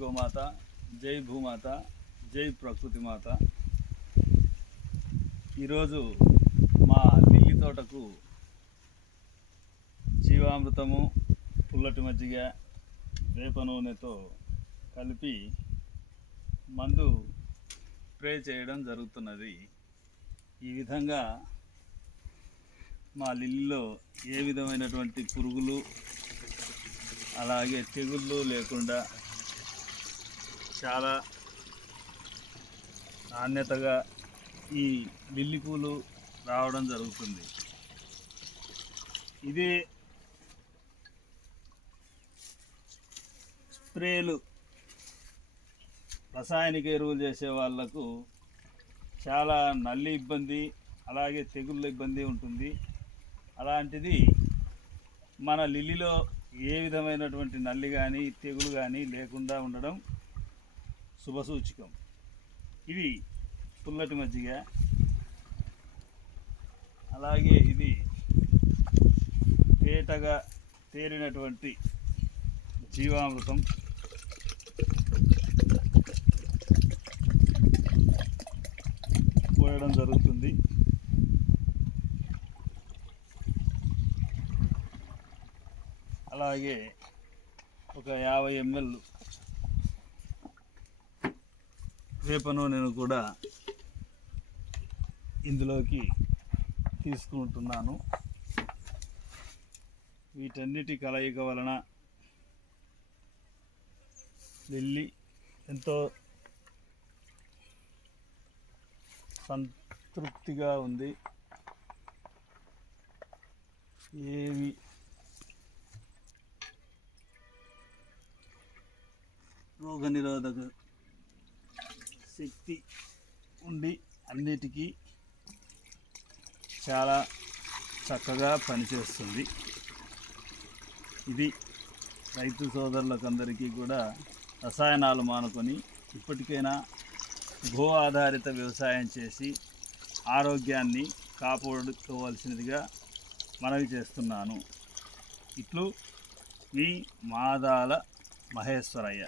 గోమాత, జై భూమాత, జై ప్రకృతి మాత. ఈరోజు మా లిల్లీ తోటకు జీవామృతము, పుల్లటి మజ్జిగ, వేప నూనెతో కలిపి మందు స్ప్రే చేయడం జరుగుతున్నది. ఈ విధంగా మా లిల్లీలో ఏ విధమైనటువంటి పురుగులు అలాగే తెగుళ్ళు లేకుండా చాలా నాణ్యతగా ఈ లిల్లీ పూలు రావడం జరుగుతుంది. ఇదే స్ప్రేలు రసాయనిక ఎరువులు చేసే వాళ్లకు చాలా నల్లి ఇబ్బంది అలాగే తెగుళ్ళ ఇబ్బంది ఉంటుంది. అలాంటిది మన లిల్లీలో ఏ విధమైనటువంటి నల్లి కానీ తెగులు కానీ లేకుండా ఉండడం శుభసూచకం. ఇది పుల్లటి మజ్జిగ, అలాగే ఇది తేటగా తేలినటువంటి జీవామృతం. పోయడం జరుగుతుంది. అలాగే ఒక 50 ml వేప నూనెను కూడా ఇందులోకి తీసుకుంటున్నాను. వీటన్నిటి కలయిక వలన లిల్లీ ఎంతో సంతృప్తిగా ఉంది. ఏవి రోగనిరోధక శక్తి ఉండి అన్నిటికీ చాలా చక్కగా పనిచేస్తుంది. ఇది రైతు సోదరులకందరికీ కూడా రసాయనాలు మానుకొని ఇప్పటికైనా గో ఆధారిత వ్యవసాయం చేసి ఆరోగ్యాన్ని కాపాడుకోవాల్సినదిగా మనవి చేస్తున్నాను. ఇట్లు మీ మాదాల మహేశ్వరయ్య.